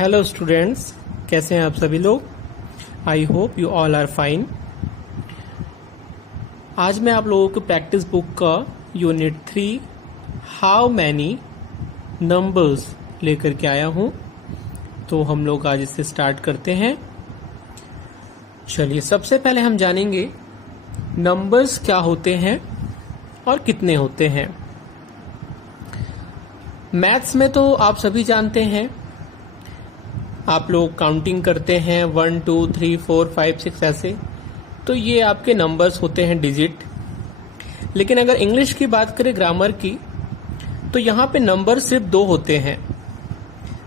Hello students, कैसे हैं आप सभी लोग। I hope you all are fine. आज मैं आप लोगों को प्रैक्टिस बुक का यूनिट 3 हाउ मैनी नंबर्स लेकर के आया हूं। तो हम लोग आज इससे स्टार्ट करते हैं। चलिए, सबसे पहले हम जानेंगे नंबर्स क्या होते हैं और कितने होते हैं। मैथ्स में तो आप सभी जानते हैं, आप लोग काउंटिंग करते हैं 1 2 3 4 5 6 ऐसे, तो ये आपके नंबर्स होते हैं, डिजिट। लेकिन अगर इंग्लिश की बात करें, ग्रामर की, तो यहाँ पे नंबर सिर्फ दो होते हैं,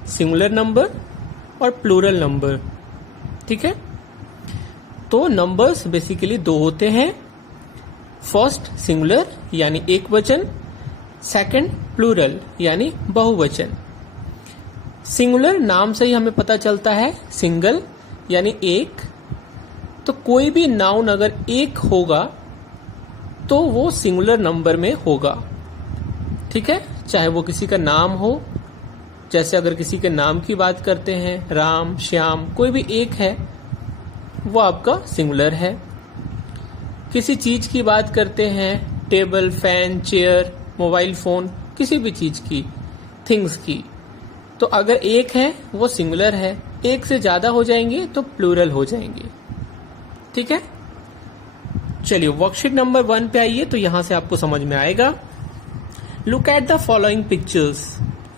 सिंगुलर नंबर और प्लूरल नंबर। ठीक है, तो नंबर्स बेसिकली दो होते हैं। फर्स्ट सिंगुलर यानी एक वचन, सेकंड प्लूरल यानी बहुवचन। सिंगुलर नाम से ही हमें पता चलता है, सिंगल यानी एक। तो कोई भी नाउन अगर एक होगा तो वो सिंगुलर नंबर में होगा। ठीक है, चाहे वो किसी का नाम हो, जैसे अगर किसी के नाम की बात करते हैं, राम, श्याम, कोई भी एक है, वो आपका सिंगुलर है। किसी चीज की बात करते हैं, table, fan, chair, mobile phone, किसी भी चीज की, थिंग्स की, तो अगर एक है वो सिंगुलर है, एक से ज्यादा हो जाएंगे तो प्लूरल हो जाएंगे। ठीक है, चलिए वर्कशीट नंबर 1 पे आइए, तो यहां से आपको समझ में आएगा। Look at the following pictures.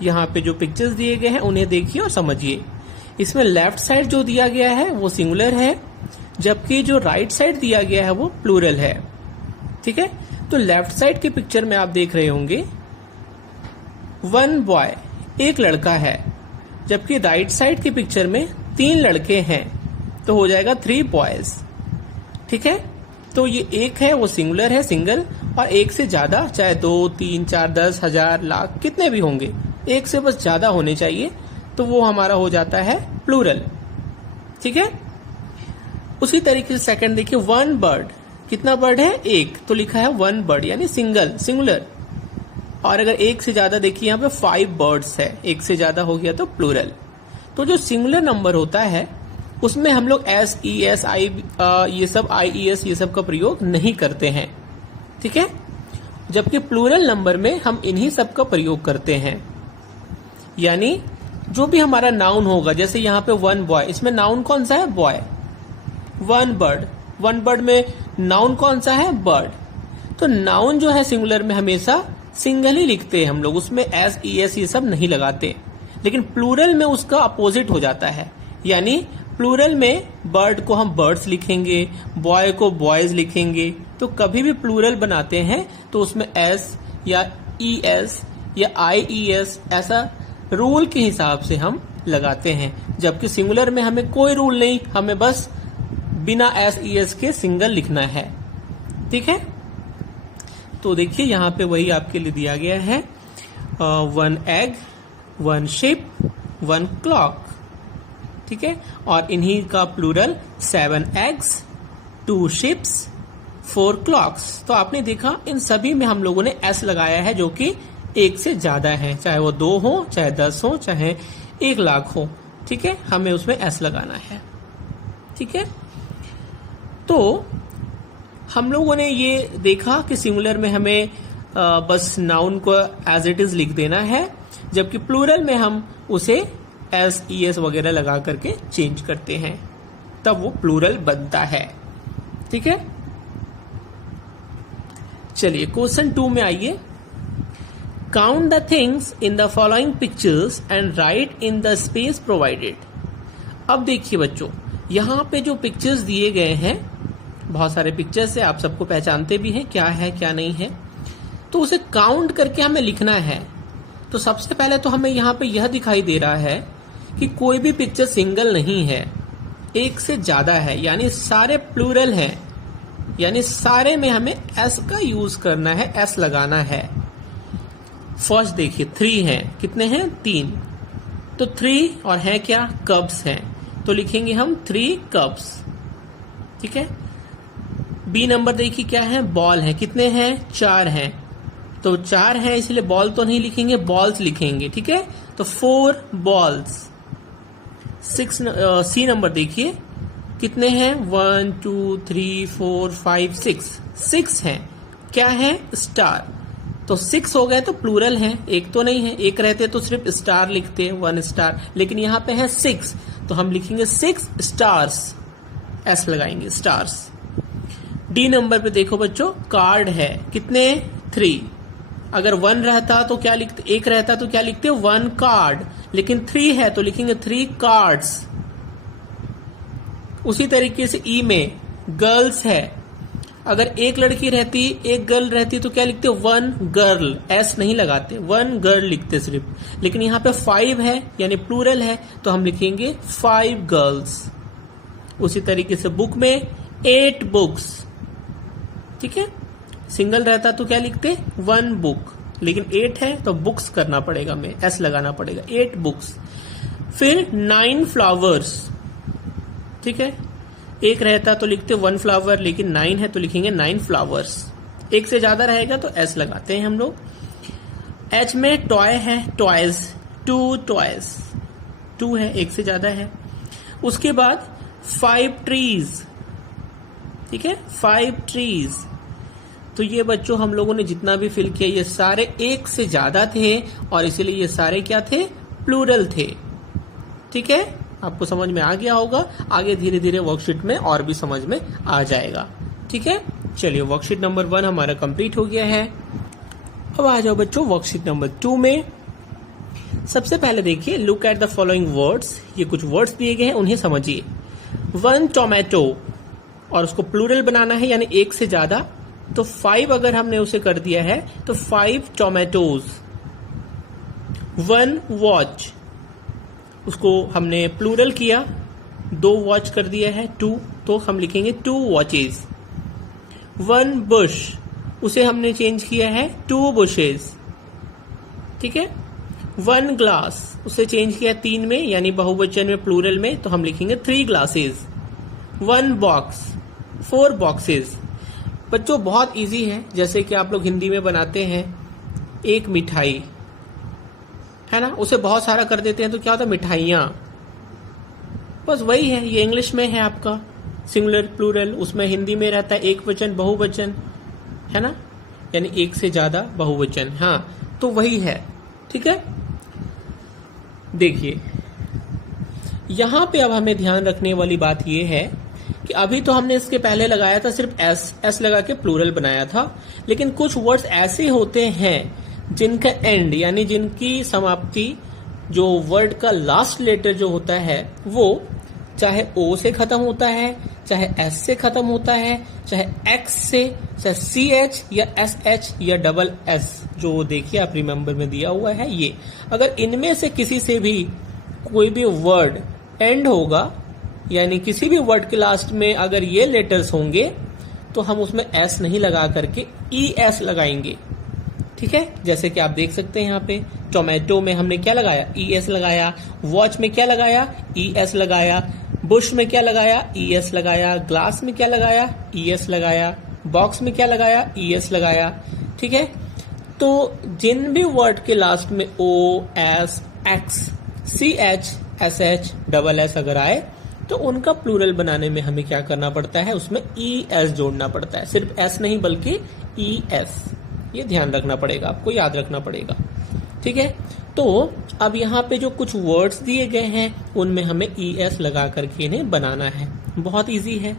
यहाँ पे जो पिक्चर्स दिए गए हैं उन्हें देखिए और समझिए। इसमें लेफ्ट साइड जो दिया गया है वो सिंगुलर है, जबकि जो राइट साइड दिया गया है वो प्लूरल है। ठीक है, तो लेफ्ट साइड की पिक्चर में आप देख रहे होंगे 1 बॉय, एक लड़का है, जबकि राइट साइड की पिक्चर में 3 लड़के हैं, तो हो जाएगा 3 बॉयज। ठीक है, तो ये एक है वो सिंगुलर है, सिंगल, और एक से ज्यादा, चाहे 2 3 4 10 1000 लाख कितने भी होंगे, एक से बस ज्यादा होने चाहिए, तो वो हमारा हो जाता है प्लूरल। ठीक है, उसी तरीके से सेकंड देखिए, 1 बर्ड, कितना बर्ड है, एक, तो लिखा है 1 बर्ड यानी सिंगल, सिंगुलर। और अगर एक से ज्यादा देखिए, यहाँ पे 5 बर्ड्स है, एक से ज्यादा हो गया तो प्लूरल। तो जो सिंगुलर नंबर होता है उसमें हम लोग एस, ई एस, आई, ये सब, आई ई एस, ये सब का प्रयोग नहीं करते हैं। ठीक है, जबकि प्लूरल नंबर में हम इन्हीं सब का प्रयोग करते हैं। यानी जो भी हमारा नाउन होगा, जैसे यहाँ पे 1 बॉय, इसमें नाउन कौन सा है, बॉय। 1 बर्ड, 1 बर्ड में नाउन कौन सा है, बर्ड। तो नाउन जो है सिंगुलर में हमेशा सिंगल ही लिखते हैं हम लोग, उसमें एस, ई एस ये सब नहीं लगाते। लेकिन प्लूरल में उसका अपोजिट हो जाता है, यानी प्लूरल में बर्ड को हम बर्ड्स लिखेंगे, बॉय को बॉयज लिखेंगे। तो कभी भी प्लूरल बनाते हैं तो उसमें एस या ई एस या आई ई एस, ऐसा रूल के हिसाब से हम लगाते हैं। जबकि सिंगुलर में हमें कोई रूल नहीं, हमें बस बिना एस ई एस के सिंगल लिखना है। ठीक है, तो देखिए यहाँ पे वही आपके लिए दिया गया है, 1 एग, 1 शिप, 1 क्लॉक। ठीक है, और इन्हीं का प्लूरल 7 एग्स, 2 शिप्स, 4 क्लॉक्स। तो आपने देखा इन सभी में हम लोगों ने एस लगाया है, जो कि एक से ज्यादा है, चाहे वो 2 हो, चाहे 10 हो, चाहे 1 लाख हो। ठीक है, हमें उसमें एस लगाना है। ठीक है, तो हम लोगों ने ये देखा कि सिंगुलर में हमें बस नाउन को एज इट इज लिख देना है, जबकि प्लूरल में हम उसे एस, ई एस वगैरह लगा करके चेंज करते हैं, तब वो प्लूरल बनता है। ठीक है, चलिए क्वेश्चन 2 में आइए। Count the things in the following pictures and right in the space provided. अब देखिए बच्चों, यहाँ पे जो पिक्चर्स दिए गए हैं, बहुत सारे पिक्चर्स है, आप सबको पहचानते भी हैं क्या है क्या नहीं है, तो उसे काउंट करके हमें लिखना है। तो सबसे पहले तो हमें यहाँ पे यह दिखाई दे रहा है कि कोई भी पिक्चर सिंगल नहीं है, एक से ज्यादा है, यानी सारे प्लूरल हैं, यानी सारे में हमें एस का यूज करना है, एस लगाना है। फर्स्ट देखिए 3 है, कितने हैं, 3, तो 3 और है क्या, कब्स हैं, तो लिखेंगे हम 3 कब्स। ठीक है, बी नंबर देखिए क्या है, बॉल है, कितने हैं, 4 हैं, तो 4 है इसलिए बॉल तो नहीं लिखेंगे, बॉल्स लिखेंगे। ठीक है, तो 4 बॉल्स। सी नंबर देखिए कितने हैं, 1 2 3 4 5 6 हैं। क्या है, स्टार। तो 6 हो गए तो प्लूरल है, एक तो नहीं है। एक रहते तो सिर्फ स्टार लिखते, 1 स्टार, लेकिन यहां पे है 6 तो हम लिखेंगे 6 स्टार्स, एस लगाएंगे, स्टार्स। डी नंबर पे देखो बच्चों, कार्ड है, कितने, 3। अगर 1 रहता तो क्या लिखते, एक रहता तो क्या लिखते, 1 कार्ड, लेकिन 3 है तो लिखेंगे 3 कार्ड्स। उसी तरीके से ई में गर्ल्स है, अगर एक लड़की रहती, एक गर्ल रहती तो क्या लिखते, 1 गर्ल, एस नहीं लगाते, 1 गर्ल लिखते सिर्फ। लेकिन यहां पे 5 है यानी प्लूरल है तो हम लिखेंगे 5 गर्ल्स। उसी तरीके से बुक में 8 बुक्स, ठीक है। सिंगल रहता तो क्या लिखते, 1 बुक, लेकिन 8 है तो बुक्स करना पड़ेगा, हमें एस लगाना पड़ेगा, 8 बुक्स। फिर 9 फ्लावर्स, ठीक है। एक रहता तो लिखते 1 फ्लावर, लेकिन 9 है तो लिखेंगे 9 फ्लावर्स। एक से ज्यादा रहेगा तो एस लगाते हैं हम लोग। एच में टॉय है, टॉयज, 2 टॉयज, 2 है, एक से ज्यादा है। उसके बाद 5 ट्रीज, ठीक है, 5 ट्रीज। तो ये बच्चों हम लोगों ने जितना भी फिल किया ये सारे एक से ज्यादा थे और इसीलिए ये सारे क्या थे, प्लूरल थे, ठीक है। आपको समझ में आ गया होगा, आगे धीरे धीरे वर्कशीट में और भी समझ में आ जाएगा, ठीक है। चलिए वर्कशीट नंबर 1 हमारा कंप्लीट हो गया है। अब आ जाओ बच्चों वर्कशीट नंबर 2 में। सबसे पहले देखिए, look at the following words, ये कुछ वर्ड्स दिए गए हैं उन्हें समझिए। 1 टोमेटो, और उसको प्लूरल बनाना है यानी एक से ज्यादा, तो 5 अगर हमने उसे कर दिया है तो 5 टोमेटोज। 1 वॉच, उसको हमने प्लूरल किया, 2 वॉच कर दिया है, 2, तो हम लिखेंगे 2 वॉचेस। 1 बुश, उसे हमने चेंज किया है 2 बुशेस, ठीक है। 1 ग्लास, उसे चेंज किया 3 में यानी बहुवचन में, प्लूरल में, तो हम लिखेंगे 3 ग्लासेस। 1 box, 4 boxes. बच्चों बहुत इजी है, जैसे कि आप लोग हिंदी में बनाते हैं एक मिठाई, है ना, उसे बहुत सारा कर देते हैं तो क्या होता है, मिठाइयां, बस वही है। ये इंग्लिश में है आपका सिंगुलर प्लूरल, उसमें हिंदी में रहता है एक वचन बहुवचन, है ना, यानी एक से ज्यादा बहुवचन, हाँ, तो वही है, ठीक है। देखिए यहां पे अब हमें ध्यान रखने वाली बात यह है कि अभी तो हमने इसके पहले लगाया था सिर्फ एस लगा के प्लूरल बनाया था, लेकिन कुछ वर्ड्स ऐसे होते हैं जिनका एंड यानी जिनकी समाप्ति, जो वर्ड का लास्ट लेटर जो होता है वो चाहे ओ से खत्म होता है, चाहे एस से खत्म होता है, चाहे एक्स से, चाहे सी एच या एस एच या डबल एस, जो देखिए आप रिमेंबर में दिया हुआ है ये, अगर इनमें से किसी से भी कोई भी वर्ड एंड होगा यानी किसी भी वर्ड के लास्ट में अगर ये लेटर्स होंगे तो हम उसमें एस नहीं लगा करके ई एस लगाएंगे, ठीक है। जैसे कि आप देख सकते हैं यहाँ पे टोमेटो में हमने क्या लगाया, ई एस लगाया। वॉच में क्या लगाया, ई एस लगाया। बुश में क्या लगाया, ई एस लगाया। ग्लास में क्या लगाया, ई एस लगाया। बॉक्स में क्या लगाया, ई एस लगाया, ठीक है। तो जिन भी वर्ड के लास्ट में O, S, X, C H, S H, double S अगर आए तो उनका प्लूरल बनाने में हमें क्या करना पड़ता है, उसमें ई एस जोड़ना पड़ता है, सिर्फ एस नहीं बल्कि ई एस। ये ध्यान रखना पड़ेगा, आपको याद रखना पड़ेगा, ठीक है। तो अब यहाँ पे जो कुछ वर्ड्स दिए गए हैं उनमें हमें ई एस लगा करके इन्हें बनाना है, बहुत इजी है।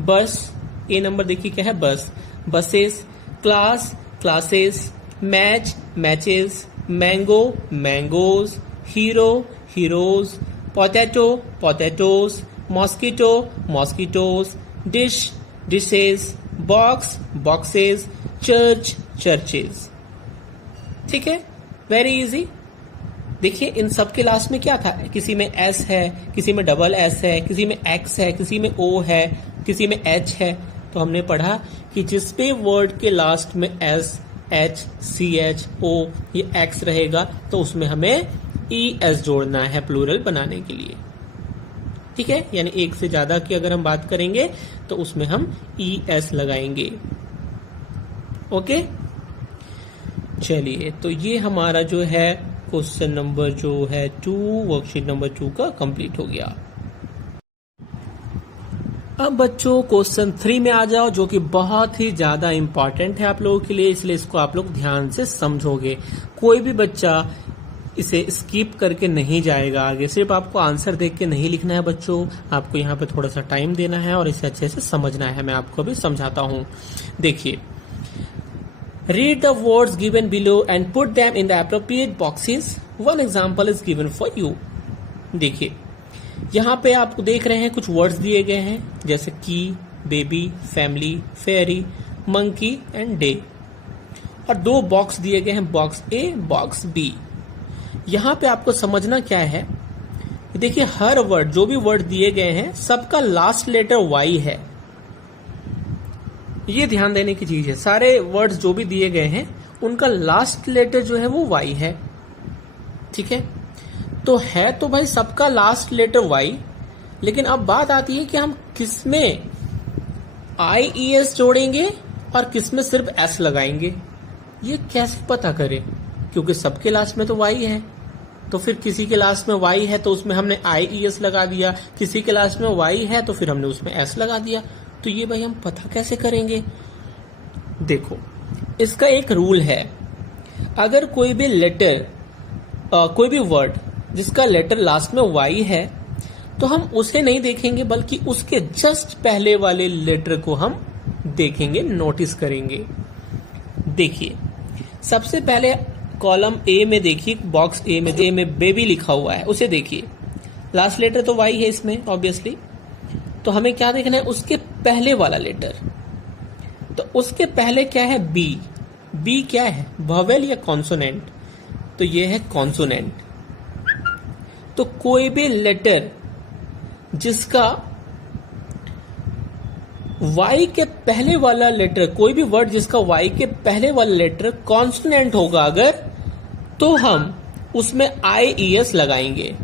बस, ए नंबर देखिए क्या है, बस, buses. Class, classes. Match, matches. Mango, mangoes. Hero, heroes. Potato, potatoes. Mosquito, mosquitoes. Dish, dishes. Box, boxes. Church, churches, ठीक है, वेरी इजी। देखिए इन सब के लास्ट में क्या था, किसी में एस है, किसी में डबल एस है, किसी में एक्स है, किसी में ओ है, किसी में एच है। तो हमने पढ़ा कि जिस पे वर्ड के लास्ट में एस, एच, सी एच, ओ, ये एक्स रहेगा तो उसमें हमें ई एस जोड़ना है प्लूरल बनाने के लिए, ठीक है। यानी एक से ज्यादा की अगर हम बात करेंगे तो उसमें हम ई एस लगाएंगे, ओके। चलिए तो ये हमारा जो है क्वेश्चन नंबर जो है 2, वर्कशीट नंबर 2 का कंप्लीट हो गया। अब बच्चों क्वेश्चन 3 में आ जाओ, जो कि बहुत ही ज्यादा इंपॉर्टेंट है आप लोगों के लिए, इसलिए इसको आप लोग ध्यान से समझोगे। कोई भी बच्चा इसे स्किप करके नहीं जाएगा आगे, सिर्फ आपको आंसर देख के नहीं लिखना है बच्चों, आपको यहाँ पे थोड़ा सा टाइम देना है और इसे अच्छे से समझना है। मैं आपको भी समझाता हूँ। देखिए, read the words given below and put them in the appropriate boxes. One example is given for you. देखिए, यहाँ पे आप देख रहे हैं कुछ वर्ड्स दिए गए हैं, जैसे की, baby, family, fairy, monkey and day, और 2 बॉक्स दिए गए हैं, बॉक्स ए, बॉक्स बी। यहाँ पे आपको समझना क्या है, देखिए हर वर्ड, जो भी वर्ड दिए गए हैं, सबका लास्ट लेटर वाई है। ये ध्यान देने की चीज है। सारे वर्ड्स जो भी दिए गए हैं, उनका लास्ट लेटर जो है वो वाई है। ठीक है, तो है तो भाई सबका लास्ट लेटर वाई, लेकिन अब बात आती है कि हम किसमें IES जोड़ेंगे और किसमें सिर्फ S लगाएंगे। ये कैसे पता करें, क्योंकि सबके लास्ट में तो वाई है, तो फिर किसी के लास्ट में वाई है तो उसमें हमने IES लगा दिया, किसी के लास्ट में वाई है तो फिर हमने उसमें S लगा दिया। तो ये भाई हम पता कैसे करेंगे? देखो, इसका एक रूल है, अगर कोई भी लेटर, कोई भी वर्ड जिसका लेटर लास्ट में वाई है, तो हम उसे नहीं देखेंगे, बल्कि उसके जस्ट पहले वाले लेटर को हम देखेंगे, नोटिस करेंगे। देखिए, सबसे पहले कॉलम ए में देखिए, बॉक्स ए में बेबी लिखा हुआ है, उसे देखिए, लास्ट लेटर तो वाई है इसमें ऑब्वियसली, तो हमें क्या देखना है, उसके पहले वाला लेटर। तो उसके पहले क्या है, बी। बी क्या है, वोवेल या कॉन्सोनेंट? तो ये है कॉन्सोनेंट। तो कोई भी लेटर जिसका वाई के पहले वाला लेटर, कोई भी वर्ड जिसका वाई के पहले वाला लेटर कॉन्सोनेंट होगा अगर, तो हम उसमें IES लगाएंगे।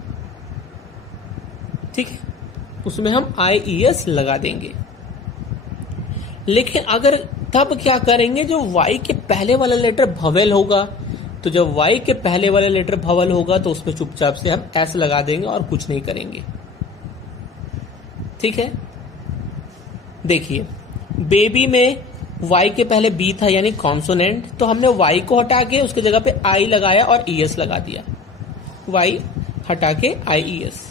ठीक है, उसमें हम IES लगा देंगे। लेकिन अगर तब क्या करेंगे, जो वाई के पहले वाला लेटर भवेल होगा, तो जब वाई के पहले वाला लेटर भवेल होगा तो उसमें चुपचाप से हम S लगा देंगे और कुछ नहीं करेंगे। ठीक है, देखिए, बेबी में वाई के पहले बी था यानी कॉन्सोनेंट, तो हमने वाई को हटा के उसके जगह पे आई लगाया और ES लगा दिया, वाई हटा के IES।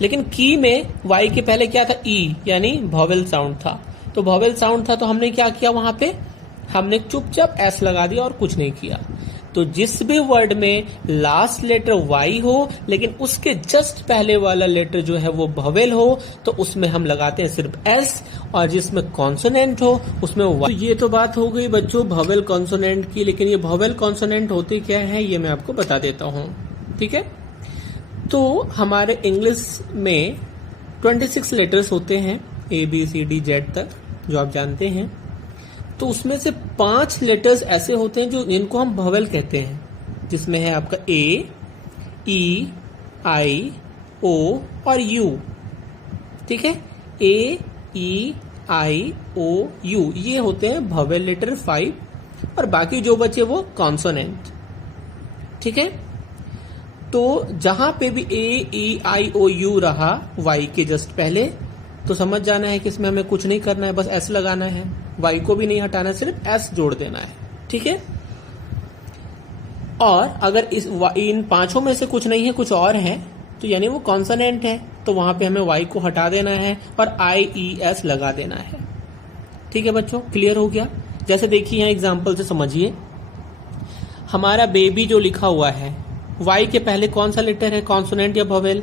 लेकिन की में वाई के पहले क्या था, ई, यानी वॉवेल साउंड था, तो वॉवेल साउंड था तो हमने क्या किया, वहां पे हमने चुपचाप S लगा दिया और कुछ नहीं किया। तो जिस भी वर्ड में लास्ट लेटर वाई हो लेकिन उसके जस्ट पहले वाला लेटर जो है वो वोवेल हो, तो उसमें हम लगाते हैं सिर्फ S, और जिसमें कॉन्सोनेंट हो उसमें Y। तो ये तो बात हो गई बच्चों वोवेल कॉन्सोनेंट की, लेकिन ये वोवेल कॉन्सोनेंट होते क्या है ये मैं आपको बता देता हूँ। ठीक है, तो हमारे इंग्लिश में 26 लेटर्स होते हैं, ABCD Z तक, जो आप जानते हैं। तो उसमें से 5 लेटर्स ऐसे होते हैं जो जिनको हम वोवेल कहते हैं, जिसमें है आपका A, E, I, O और U। ठीक है, A, E, I, O, U ये होते हैं वोवेल लेटर 5, और बाकी जो बचे वो कॉन्सोनेंट। ठीक है, तो जहां पे भी A, E, I, O, U रहा Y के जस्ट पहले, तो समझ जाना है कि इसमें हमें कुछ नहीं करना है, बस S लगाना है, Y को भी नहीं हटाना है, सिर्फ S जोड़ देना है। ठीक है, और अगर इन 5 में से कुछ नहीं है, कुछ और है, तो यानी वो कॉन्सोनेंट है, तो वहां पे हमें Y को हटा देना है और IES लगा देना है। ठीक है बच्चों, क्लियर हो गया? जैसे देखिए यहाँ एग्जाम्पल से समझिए, हमारा बेबी जो लिखा हुआ है, Y के पहले कौन सा लेटर है, कॉन्सोनेंट या वोवेल?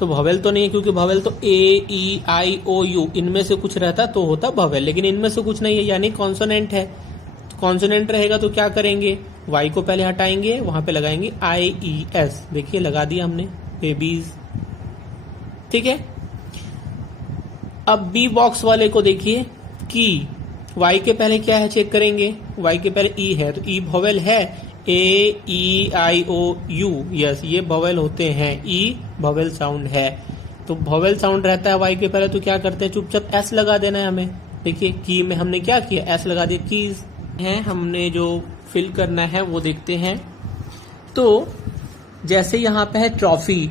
तो वोवेल तो नहीं है, क्योंकि वोवेल तो A, E, I, O, U इनमें से कुछ रहता तो होता वोवेल, लेकिन इनमें से कुछ नहीं है यानी कॉन्सोनेंट है। कॉन्सोनेंट रहेगा तो क्या करेंगे, Y को पहले हटाएंगे, वहां पे लगाएंगे IES। देखिए लगा दिया हमने, बेबीज। ठीक है, अब B बॉक्स वाले को देखिए, की Y के पहले क्या है चेक करेंगे, Y के पहले E है, तो E वोवेल है, A, E, I, O, U, yes ये वोवेल होते हैं, E वोवेल साउंड है। तो वोवेल साउंड रहता है Y के पहले, तो क्या करते हैं, चुपचाप S लगा देना है हमें। देखिए की में हमने क्या किया, S लगा दिया। कीज है, हमने जो फिल करना है वो देखते हैं। तो जैसे यहाँ पे है ट्रॉफी,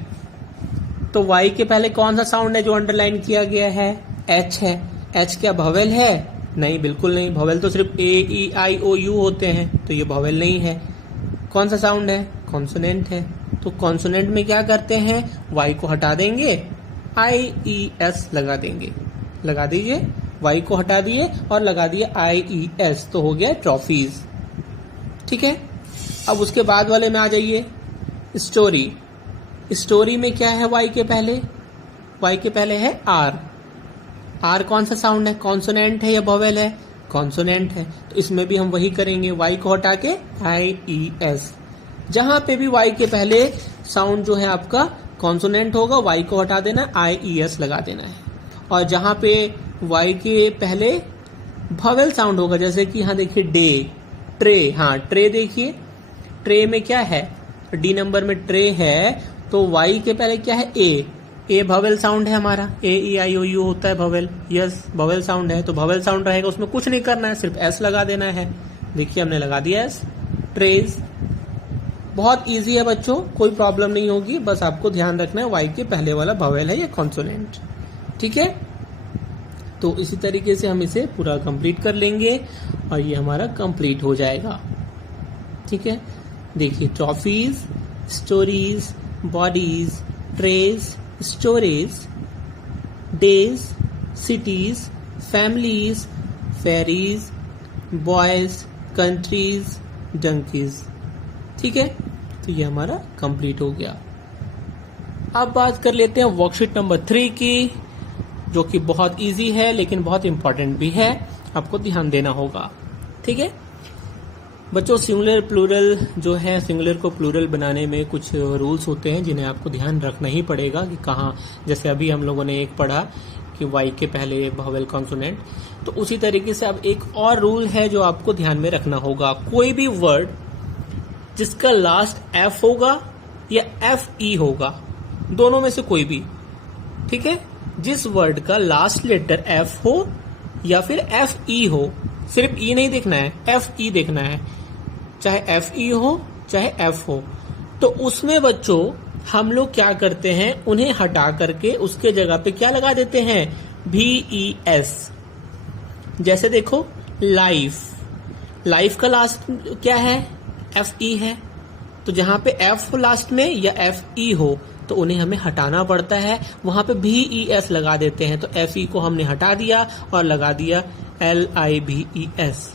तो वाई के पहले कौन सा साउंड है जो अंडरलाइन किया गया है? एच है। एच क्या भवेल है? नहीं, बिल्कुल नहीं। भवेल तो सिर्फ ए ई आई ओ यू होते हैं, तो ये भवेल नहीं है। कौन सा साउंड है? कॉन्सोनेंट है। तो कॉन्सोनेंट में क्या करते हैं? वाई को हटा देंगे, आई ई एस लगा देंगे। लगा दीजिए, वाई को हटा दिए और लगा दिए आई ई एस, तो हो गया ट्रॉफीज। ठीक है। अब उसके बाद वाले में आ जाइए, स्टोरी। स्टोरी में क्या है वाई के पहले? वाई के पहले है आर। आर कौन सा साउंड है? कॉन्सोनेंट है या वोवेल है? कॉन्सोनेंट है। तो इसमें भी हम वही करेंगे, वाई को हटा के आई ई एस। जहां पे भी वाई के पहले साउंड जो है आपका कॉन्सोनेंट होगा, वाई को हटा देना, आई ई एस लगा देना है। और जहां पे वाई के पहले वोवेल साउंड होगा, जैसे कि यहां देखिए डे, ट्रे। हाँ, ट्रे देखिए, ट्रे में क्या है? डी नंबर में ट्रे है, तो वाई के पहले क्या है? ए। ए वोवेल साउंड है हमारा, ए ई आई ओ यू होता है वोवेल। यस, वोवेल साउंड है, तो वोवेल साउंड रहेगा, उसमें कुछ नहीं करना है, सिर्फ एस लगा देना है। देखिए हमने लगा दिया एस, ट्रेज। बहुत इजी है बच्चों, कोई प्रॉब्लम नहीं होगी, बस आपको ध्यान रखना है वाई के पहले वाला वोवेल है या कॉन्सोनेंट। ठीक है। तो इसी तरीके से हम इसे पूरा कंप्लीट कर लेंगे और ये हमारा कंप्लीट हो जाएगा। ठीक है। देखिए, trophies, stories, bodies, trays, storage, days, cities, families, ferries, boys, countries, donkeys. ठीक है। तो ये हमारा कंप्लीट हो गया। अब बात कर लेते हैं वर्कशीट नंबर 3 की, जो कि बहुत इजी है लेकिन बहुत इंपॉर्टेंट भी है, आपको ध्यान देना होगा। ठीक है बच्चों, सिंगुलर प्लूरल जो है, सिंगुलर को प्लूरल बनाने में कुछ रूल्स होते हैं जिन्हें आपको ध्यान रखना ही पड़ेगा कि कहाँ, जैसे अभी हम लोगों ने एक पढ़ा कि वाई के पहले वोवेल कॉन्सोनेंट, तो उसी तरीके से अब एक और रूल है जो आपको ध्यान में रखना होगा। कोई भी वर्ड जिसका लास्ट एफ होगा या एफ ई होगा, दोनों में से कोई भी, ठीक है, जिस वर्ड का लास्ट लेटर एफ हो या फिर एफ ई हो, सिर्फ ई नहीं देखना है, एफ ई देखना है, चाहे एफ ई हो चाहे एफ हो, तो उसमें बच्चों हम लोग क्या करते हैं, उन्हें हटा करके उसके जगह पे क्या लगा देते हैं? भी ई एस। जैसे देखो, लाइफ, लाइफ का लास्ट क्या है? एफ ई है, तो जहां पे एफ लास्ट में या एफ ई हो तो उन्हें हमें हटाना पड़ता है, वहां पे भी ई एस लगा देते हैं। तो एफ ई को हमने हटा दिया और लगा दिया एल आई भी ई एस,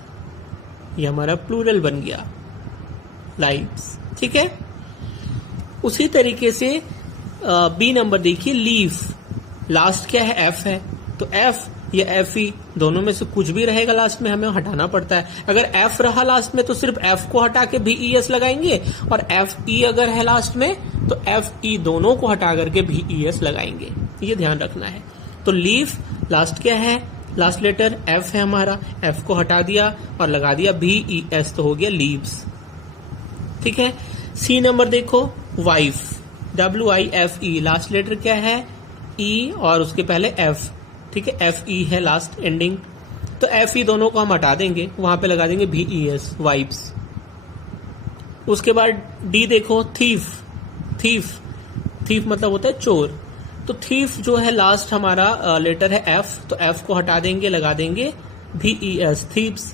ये हमारा प्लूरल बन गया, लाइव्स। ठीक है। उसी तरीके से बी नंबर देखिए, लीफ, लास्ट क्या है? एफ है, तो एफ या एफ ई दोनों में से कुछ भी रहेगा लास्ट में, हमें हटाना पड़ता है। अगर एफ रहा लास्ट में तो सिर्फ एफ को हटा के भी ई एस लगाएंगे, और एफ ई अगर है लास्ट में तो एफ ई दोनों को हटा करके भी ई एस लगाएंगे, ये ध्यान रखना है। तो लीफ, लास्ट क्या है? लास्ट लेटर एफ है हमारा, एफ को हटा दिया और लगा दिया भी ई एस, तो हो गया लीव्स। ठीक है। सी नंबर देखो, wife, W I F E, last letter क्या है? ई और उसके पहले एफ, ठीक है, एफ ई है लास्ट एंडिंग, तो एफ ई दोनों को हम हटा देंगे, वहां पे लगा देंगे भी ई एस, वाइफ्स। उसके बाद डी देखो, थीफ, थीफ, थीफ मतलब होता है चोर, तो थीफ जो है लास्ट हमारा लेटर है एफ, तो एफ को हटा देंगे, लगा देंगे भी ई एस, थीप्स।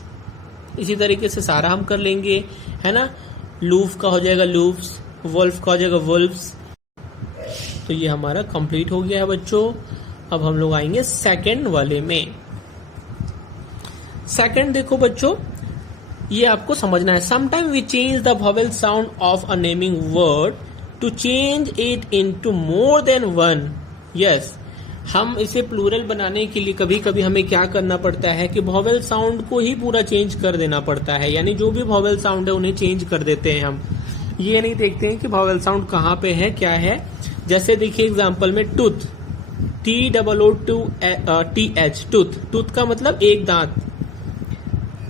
इसी तरीके से सारा हम कर लेंगे, है ना। लूफ का हो जाएगा लूफ्स, वुल्फ का हो जाएगा वुल्फ्स। तो ये हमारा कंप्लीट हो गया है बच्चों। अब हम लोग आएंगे सेकंड वाले में। सेकंड देखो बच्चों, ये आपको समझना है। Sometime we change the vowel sound of a naming word to change it into more than one. Yes, हम इसे प्लूरल बनाने के लिए कभी कभी हमें क्या करना पड़ता है कि वोवेल साउंड को ही पूरा चेंज कर देना पड़ता है, यानी जो भी वोवेल साउंड है उन्हें चेंज कर देते हैं हम, ये नहीं देखते हैं कि वोवेल साउंड कहाँ पे है, क्या है। जैसे देखिए एग्जांपल में टूथ, TOOTH, टूथ, टूथ का मतलब एक दांत।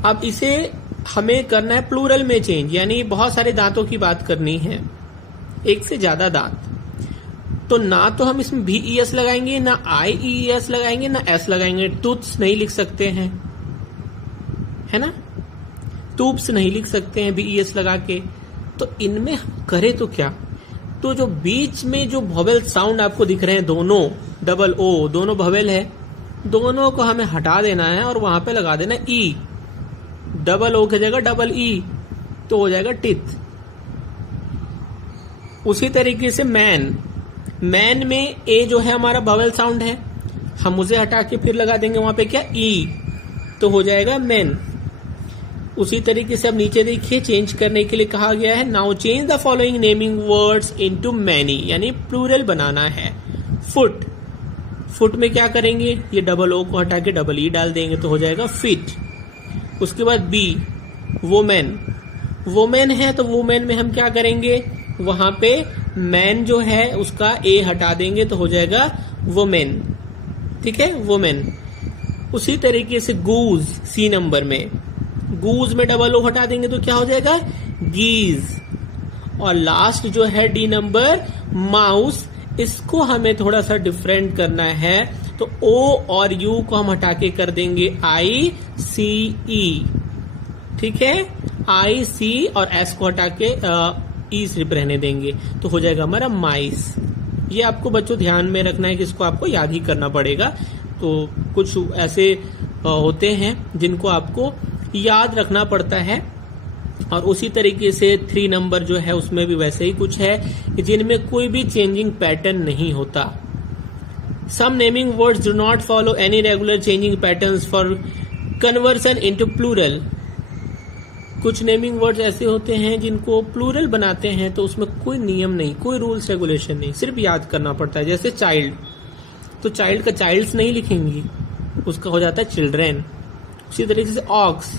अब इसे हमें करना है प्लूरल में चेंज, यानी बहुत सारे दांतों की बात करनी है, एक से ज्यादा दांत, तो ना तो हम इसमें भी ई एस लगाएंगे, ना आई ई एस लगाएंगे, ना एस लगाएंगे, टूथ्स नहीं लिख सकते हैं, है ना, ट्यूब्स नहीं लिख सकते हैं भी ई एस लगा के। तो इनमें हम करें तो क्या, तो जो बीच में जो वोवेल साउंड आपको दिख रहे हैं दोनों, डबल ओ, दोनों वोवेल है, दोनों को हमें हटा देना है और वहां पे लगा देना ई। डबल ओ की जगह डबल ई, तो हो जाएगा टिथ। उसी तरीके से मैन, मैन में ए जो है हमारा वोवेल साउंड है, हम उसे हटा के फिर लगा देंगे वहां पे क्या, ई, तो हो जाएगा मैन। उसी तरीके से अब नीचे देखिए, चेंज करने के लिए कहा गया है, now change the following naming words into many, यानी प्लूरल बनाना है। फुट, फुट में क्या करेंगे, ये डबल ओ को हटा के डबल ई डाल देंगे तो हो जाएगा फिट। उसके बाद बी, वोमेन, वोमेन है तो वोमेन में हम क्या करेंगे, वहां पे मैन जो है उसका ए हटा देंगे तो हो जाएगा वोमेन, ठीक है, वोमेन। उसी तरीके से गूज, सी नंबर में, गूज में डबल ओ हटा देंगे तो क्या हो जाएगा, गीज। और लास्ट जो है डी नंबर, माउस, इसको हमें थोड़ा सा डिफरेंट करना है, तो ओ और यू को हम हटा के कर देंगे आई सी ई, ठीक है, आई सी, और एस को हटा के ई सिर्फ रहने देंगे तो हो जाएगा हमारा माइस। ये आपको बच्चों ध्यान में रखना है कि इसको आपको याद ही करना पड़ेगा। तो कुछ ऐसे होते हैं जिनको आपको याद रखना पड़ता है, और उसी तरीके से 3 नंबर जो है उसमें भी वैसे ही कुछ है कि जिनमें कोई भी चेंजिंग पैटर्न नहीं होता। Some naming words do not follow any regular changing patterns for conversion into plural. कुछ नेमिंग वर्ड्स ऐसे होते हैं जिनको प्लूरल बनाते हैं तो उसमें कोई नियम नहीं, कोई रूल्स रेगुलेशन नहीं, सिर्फ याद करना पड़ता है। जैसे चाइल्ड, तो चाइल्ड का चाइल्ड्स नहीं लिखेंगी, उसका हो जाता है चिल्ड्रेन। उसी तरीके से ऑक्स,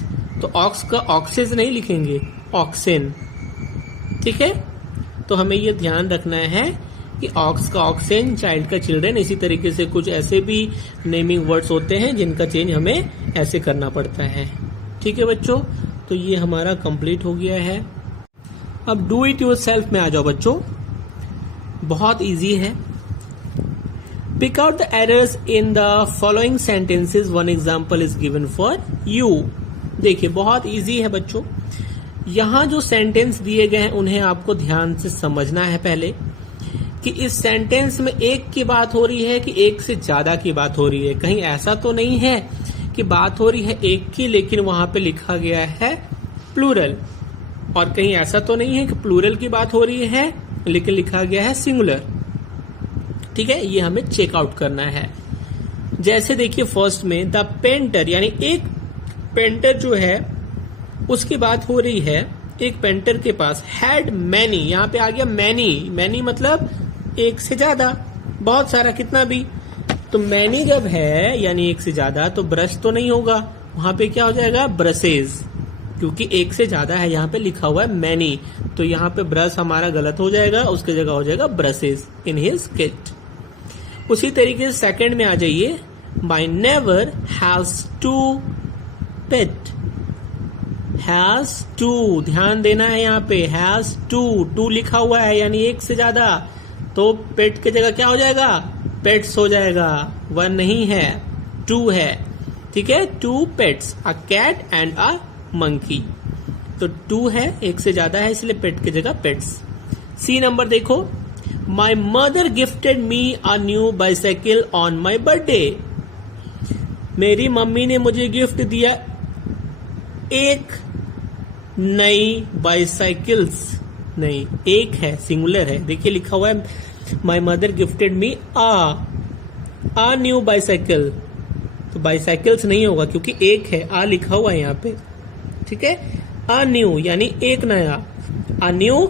तो ऑक्स का ऑक्सेस नहीं लिखेंगे, ऑक्सेन, ठीक है। तो हमें ये ध्यान रखना है कि ऑक्स का ऑक्सेन, चाइल्ड का चिल्ड्रेन। इसी तरीके से कुछ ऐसे भी नेमिंग वर्ड्स होते हैं जिनका चेंज हमें ऐसे करना पड़ता है, ठीक है बच्चों। तो ये हमारा कंप्लीट हो गया है। अब डू इट योरसेल्फ में आ जाओ बच्चों, बहुत इजी है। Pick out the errors in the following sentences, one example is given for you. देखिए बहुत इजी है बच्चों, यहां जो सेंटेंस दिए गए हैं उन्हें आपको ध्यान से समझना है पहले, कि इस सेंटेंस में एक की बात हो रही है कि एक से ज्यादा की बात हो रही है। कहीं ऐसा तो नहीं है कि बात हो रही है एक की लेकिन वहां पे लिखा गया है प्लूरल, और कहीं ऐसा तो नहीं है कि प्लूरल की बात हो रही है लेकिन लिखा गया है सिंगुलर, ठीक है। ये हमें चेकआउट करना है। जैसे देखिए फर्स्ट में द पेंटर, यानी एक पेंटर जो है उसकी बात हो रही है, एक पेंटर के पास हैड मैनी, यहां पे आ गया मैनी, मैनी मतलब एक से ज्यादा, बहुत सारा, कितना भी। तो मैनी जब है यानी एक से ज्यादा, तो ब्रश तो नहीं होगा, वहां पे क्या हो जाएगा, ब्रशेज, क्योंकि एक से ज्यादा है, यहाँ पे लिखा हुआ है मैनी, तो यहाँ पे ब्रश हमारा गलत हो जाएगा, उसके जगह हो जाएगा ब्रशेज इन हिज किट। उसी तरीके से सेकंड में आ जाइए, my never has to pet, has to, ध्यान देना है यहाँ पे, हैज टू लिखा हुआ है यानी एक से ज्यादा, तो पेट की जगह क्या हो जाएगा, पेट्स हो जाएगा, 1 नहीं है 2 है, ठीक है। 2 pets, a cat and a monkey, तो 2 है, एक से ज्यादा है, इसलिए पेट की जगह पेट्स। सी नंबर देखो, माई mother gifted me a new bicycle on my birthday, मेरी मम्मी ने मुझे गिफ्ट दिया एक नई बाइसाइकिल्स, नहीं एक है, सिंगुलर है, देखिए लिखा हुआ है my mother gifted me a new bicycle, तो बाइसाइकिल्स नहीं होगा क्योंकि एक है, आ लिखा हुआ है यहाँ पे, ठीक है। अ न्यू यानी एक नया, अ न्यू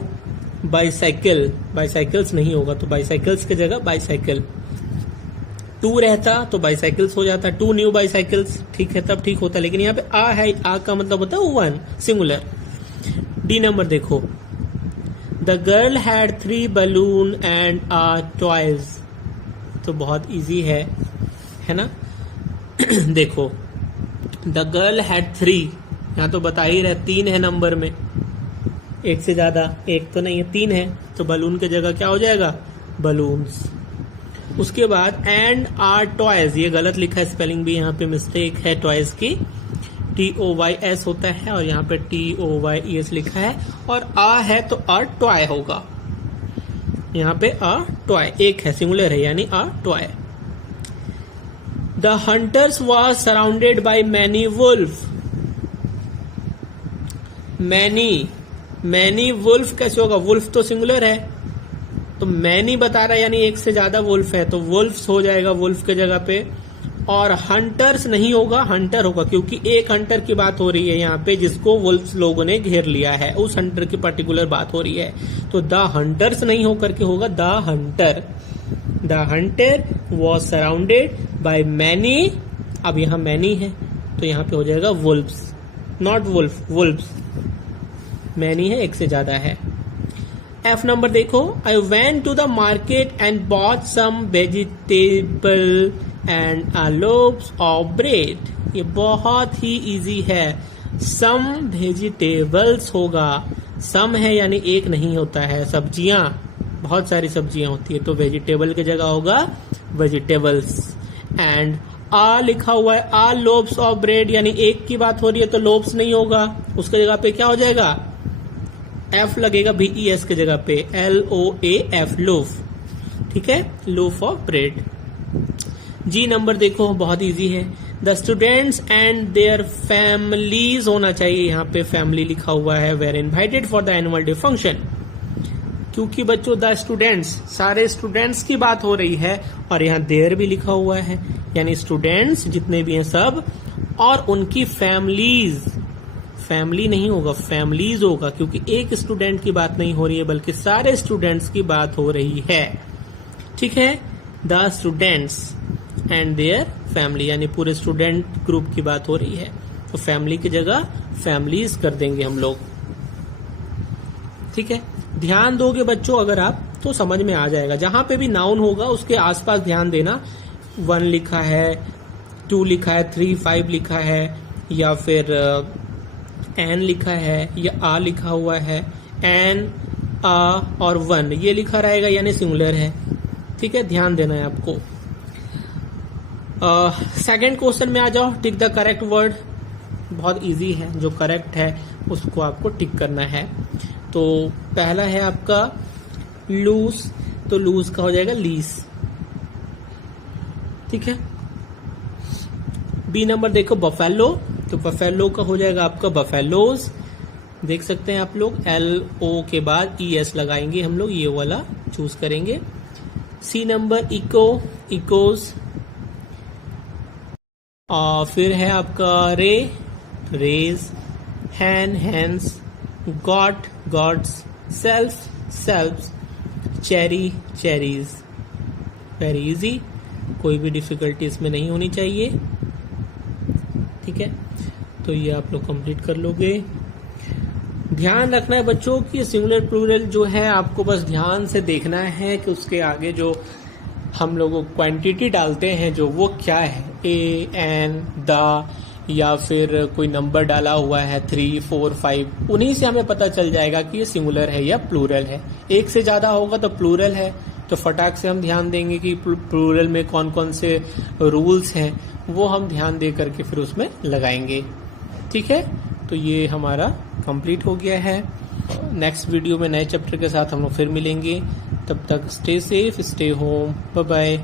बाइसाइकिल, बाइसाइकिल्स नहीं होगा, तो बाइसाइकिल्स की जगह बाइसाइकिल। 2 रहता तो बाइसाइकिल्स हो जाता, 2 न्यू बाइसाइकिल्स, ठीक है, तब ठीक होता, लेकिन यहाँ पे आ है, आ का मतलब होता है 1, सिंगुलर। डी नंबर देखो, the girl had 3 balloon and toys, तो बहुत इजी है ना। देखो द गर्ल हैड 3, यहाँ तो बता ही रहे 3 है नंबर में, एक से ज्यादा, एक तो नहीं है, 3 है, तो बलून की जगह क्या हो जाएगा, बलून्स। उसके बाद एंड आर टॉयज, ये गलत लिखा है, स्पेलिंग भी यहाँ पे मिस्टेक है, टॉयज की TOYS होता है और यहाँ पे TOYES लिखा है, और आ है तो अ टॉय होगा। यहाँ पे अ टॉय एक है, सिंगुलर है यानी a toy. The hunters was surrounded by many wolf. Many wolf कैसे होगा, वुल्फ तो सिंगुलर है, तो मैनी बता रहा है यानी एक से ज्यादा वुल्फ है, तो वुल्फ्स हो जाएगा वुल्फ के जगह पे। और हंटर्स नहीं होगा, हंटर होगा, क्योंकि एक हंटर की बात हो रही है यहाँ पे जिसको वुल्फ्स लोगों ने घेर लिया है, उस हंटर की पर्टिकुलर बात हो रही है। तो द हंटर्स नहीं होकर के होगा the hunter. The hunter was surrounded by many, अब यहाँ मैनी है तो यहाँ पे हो जाएगा wolfs, not wolf, wolfs. Many है, एक से ज्यादा है। एफ नंबर देखो, I went to the market and bought some vegetable and a loaves of bread. ये बहुत ही इजी है, सम वेजिटेबल्स होगा, सम है यानी एक नहीं होता है, सब्जियां बहुत सारी सब्जियां होती है, तो वेजिटेबल की जगह होगा वेजिटेबल्स। एंड आ लिखा हुआ है, आ लोब्स ऑफ ब्रेड यानी एक की बात हो रही है, तो लोब्स नहीं होगा, उसके जगह पे क्या हो जाएगा, एफ लगेगा, VES के जगह पे LOAF, लोफ। ठीक है, loaf of bread. G number देखो बहुत इजी है, the students and their families होना चाहिए, यहाँ पे फैमिली लिखा हुआ है, were invited for the annual day function, क्योंकि बच्चों द स्टूडेंट्स सारे स्टूडेंट्स की बात हो रही है, और यहाँ देयर भी लिखा हुआ है, यानी स्टूडेंट्स जितने भी हैं सब, और उनकी फैमिलीज, फैमिली नहीं होगा फैमिलीज होगा, क्योंकि एक स्टूडेंट की बात नहीं हो रही है बल्कि सारे स्टूडेंट्स की बात हो रही है। ठीक है, the students and their family यानी पूरे स्टूडेंट ग्रुप की बात हो रही है, तो फैमिली की जगह फैमिलीज कर देंगे हम लोग। ठीक है, ध्यान दोगे बच्चों अगर आप तो समझ में आ जाएगा, जहां पे भी नाउन होगा उसके आसपास ध्यान देना, 1 लिखा है, 2 लिखा है, 3, 5 लिखा है, या फिर एन लिखा है, या आ लिखा हुआ है, एन, आ और 1 ये लिखा रहेगा यानी सिंगुलर है। ठीक है, ध्यान देना है आपको। सेकंड क्वेश्चन में आ जाओ, टिक द करेक्ट वर्ड। बहुत इजी है, जो करेक्ट है उसको आपको टिक करना है। तो पहला है आपका लूज, तो लूज का हो जाएगा लीस। ठीक है, बी नंबर देखो बफेलो, तो बफेलो का हो जाएगा आपका बफेलोज। देख सकते हैं आप लोग, LO के बाद ES लगाएंगे हम लोग, ये वाला चूज करेंगे। C number echo, echoes. और फिर है आपका ray, rays, hen, hens, goat, goats, self, selfs, cherry, cherries. Very easy, कोई भी डिफिकल्टी इसमें नहीं होनी चाहिए। ठीक है, तो ये आप लोग कंप्लीट कर लोगे। ध्यान रखना है बच्चों कि सिंगुलर प्लूरल जो है आपको बस ध्यान से देखना है कि उसके आगे जो हम लोग क्वांटिटी डालते हैं जो वो क्या है, ए, एन, द, या फिर कोई नंबर डाला हुआ है 3, 4, 5, उन्हीं से हमें पता चल जाएगा कि ये सिंगुलर है या प्लूरल है। एक से ज्यादा होगा तो प्लूरल है, तो फटाक से हम ध्यान देंगे कि प्लूरल में कौन कौन से रूल्स हैं, वो हम ध्यान दे करके फिर उसमें लगाएंगे। ठीक है, तो ये हमारा कंप्लीट हो गया है। नेक्स्ट वीडियो में नए चैप्टर के साथ हम लोग फिर मिलेंगे, तब तक stay safe, stay home, bye bye.